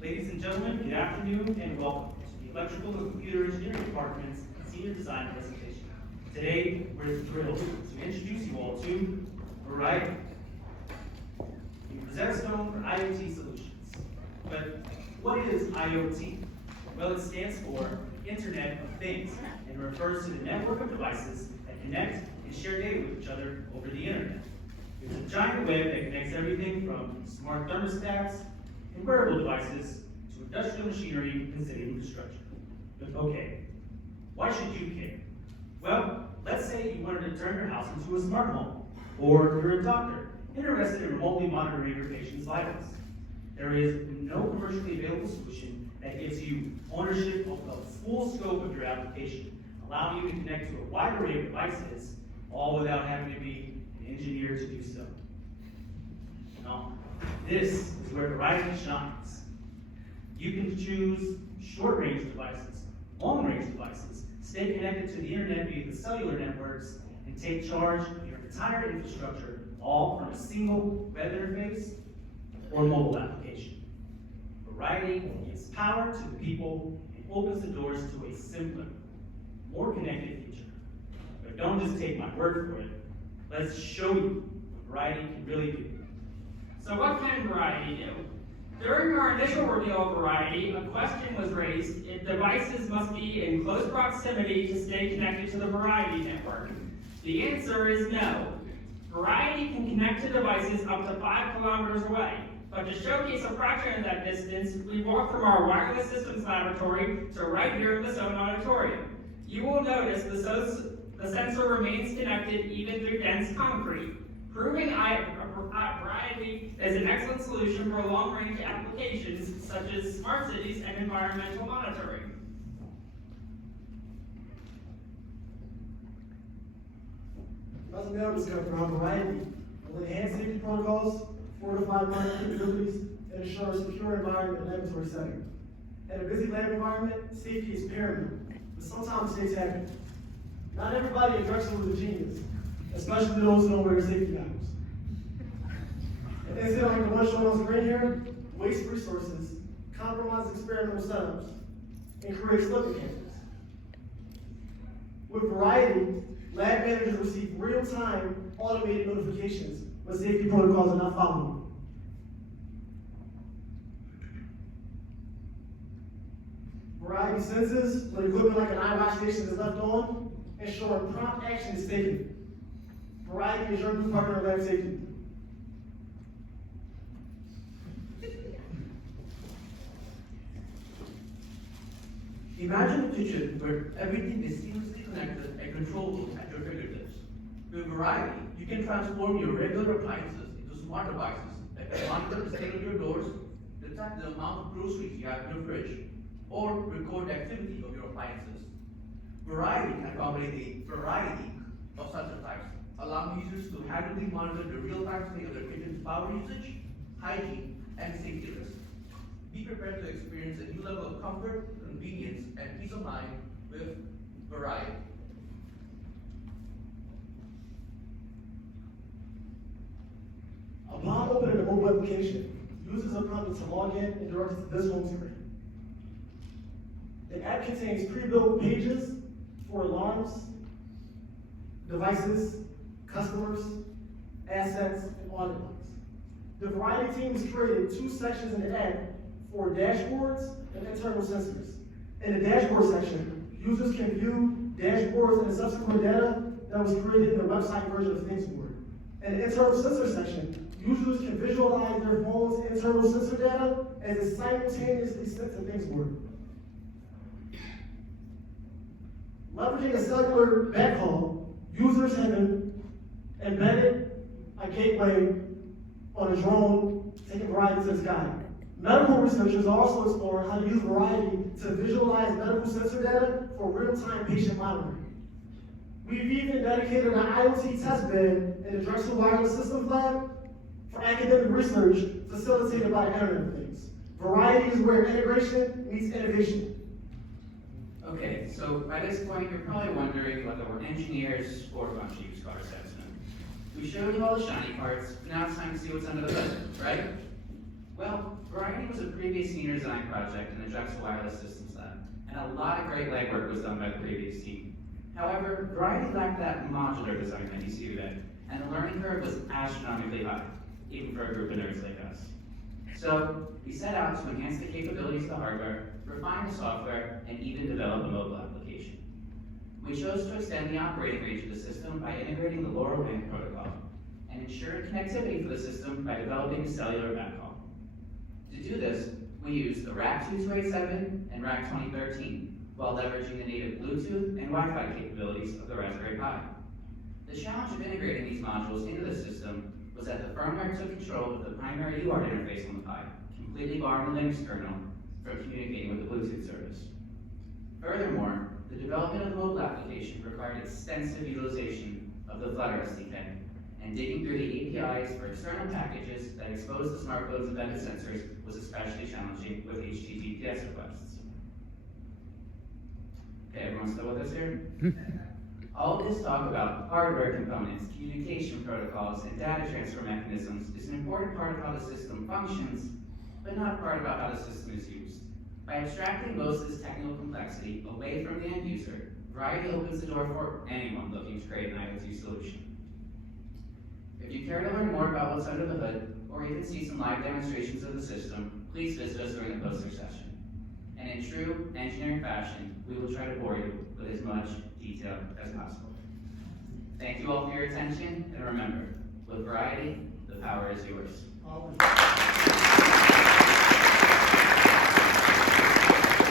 Ladies and gentlemen, good afternoon and welcome to the Electrical and Computer Engineering Department's Senior Design presentation. Today, we're thrilled to introduce you all to VarIoT. We present stone for IoT solutions. But what is IoT? Well, it stands for Internet of Things and refers to the network of devices that connect and share data with each other over the internet. It's a giant web that connects everything from smart thermostats and wearable devices to industrial machinery and city infrastructure. But okay, why should you care? Well, let's say you wanted to turn your house into a smart home, or you're a doctor interested in remotely monitoring your patient's vitals. There is no commercially available solution that gives you ownership of the full scope of your application, allowing you to connect to a wide array of devices, all without having to be an engineer to do so. Now, this is where VarIoT shines. You can choose short-range devices, long-range devices, stay connected to the internet via the cellular networks, and take charge of your entire infrastructure, all from a single web interface or mobile application. VarIoT gives power to the people and opens the doors to a simpler, more connected future. But don't just take my word for it. Let's show you what VarIoT can really do. So what can VarIoT do? During our initial reveal of VarIoT, a question was raised if devices must be in close proximity to stay connected to the VarIoT network. The answer is no. VarIoT can connect to devices up to 5 kilometers away. But to showcase a fraction of that distance, we walked from our wireless systems laboratory to right here in the Zone auditorium. You will notice the sensor remains connected even through dense concrete, proving VarIoT is an excellent solution for long-range applications such as smart cities and environmental monitoring. Let's now discuss around VarIoT will enhance safety protocols, fortify monitoring capabilities, and ensure a secure environment and laboratory setting. In a busy lab environment, safety is paramount, but sometimes mistakes happen. Not everybody at Drexel is a genius, especially those who don't wear safety goggles. An incident like the one shown on screen here wastes resources, compromises experimental setups, and creates slipping hazards. With VarIoT, lab managers receive real-time automated notifications when safety protocols are not followed. VarIoT senses when equipment like an iWatch station is left on, ensuring prompt action is taken. VarIoT is your new partner in lab safety. Imagine a kitchen where everything is seamlessly connected and controllable at your fingertips. With VarIoT, you can transform your regular appliances into smart devices that can monitor the state of your doors, detect the amount of groceries you have in your fridge, or record the activity of your appliances. VarIoT can accommodate a variety of sensor types, allowing users to handily monitor the real-time state of their kitchen's power usage, hygiene, and safety risks. Be prepared to experience a new level of comfort, convenience, and peace of mind with VarIoT. Upon opening a mobile application, users are prompted to log in and directed to this home screen. The app contains pre-built pages for alarms, devices, customers, assets, and audit logs. The VarIoT team has created 2 sections in the app for dashboards and internal sensors. In the dashboard section, users can view dashboards and the subsequent data that was created in the website version of Things Board. In the internal sensor section, users can visualize their phone's internal sensor data as it's simultaneously sent to Things Board. Leveraging a cellular backhaul, users have embedded a gateway on a drone taking VarIoT to the sky. Medical researchers are also exploring how to use VarIoT to visualize medical sensor data for real-time patient monitoring. We've even dedicated an IoT test bed in the Drexel Wireless Systems Lab for academic research facilitated by the Internet of Things. VarIoT is where integration meets innovation. Okay, so by this point, you're probably wondering whether we're engineers or a bunch of used car salesmen. We showed you all the shiny parts, but now it's time to see what's under the hood, right? Well, VarIoT was a previous senior design project in the Drexel Wireless Systems Lab, and a lot of great legwork was done by the previous team. However, VarIoT lacked that modular design that you see today, and the learning curve was astronomically high, even for a group of nerds like us. So, we set out to enhance the capabilities of the hardware, refine the software, and even develop a mobile application. We chose to extend the operating range of the system by integrating the LoRaWAN protocol, and ensuring connectivity for the system by developing a cellular backhaul. To do this, we used the RAC2287 and RAC2013, while leveraging the native Bluetooth and Wi-Fi capabilities of the Raspberry Pi. The challenge of integrating these modules into the system was that the firmware took control of the primary UART interface on the Pi, completely barring the Linux kernel from communicating with the Bluetooth service. Furthermore, the development of the mobile application required extensive utilization of the Flutter SDK, and digging through the APIs for external packages that expose the smartphone's embedded sensors was especially challenging with HTTPS requests. Okay, everyone still with us here? All of this talk about hardware components, communication protocols, and data transfer mechanisms is an important part of how the system functions, but not a part about how the system is used. By abstracting most of this technical complexity away from the end user, VarIoT opens the door for anyone looking to create an IoT solution. If you care to learn more about what's under the hood, or even see some live demonstrations of the system, please visit us during the poster session. And in true engineering fashion, we will try to bore you with as much detail as possible. Thank you all for your attention, and remember, with VarIoT, the power is yours. Always.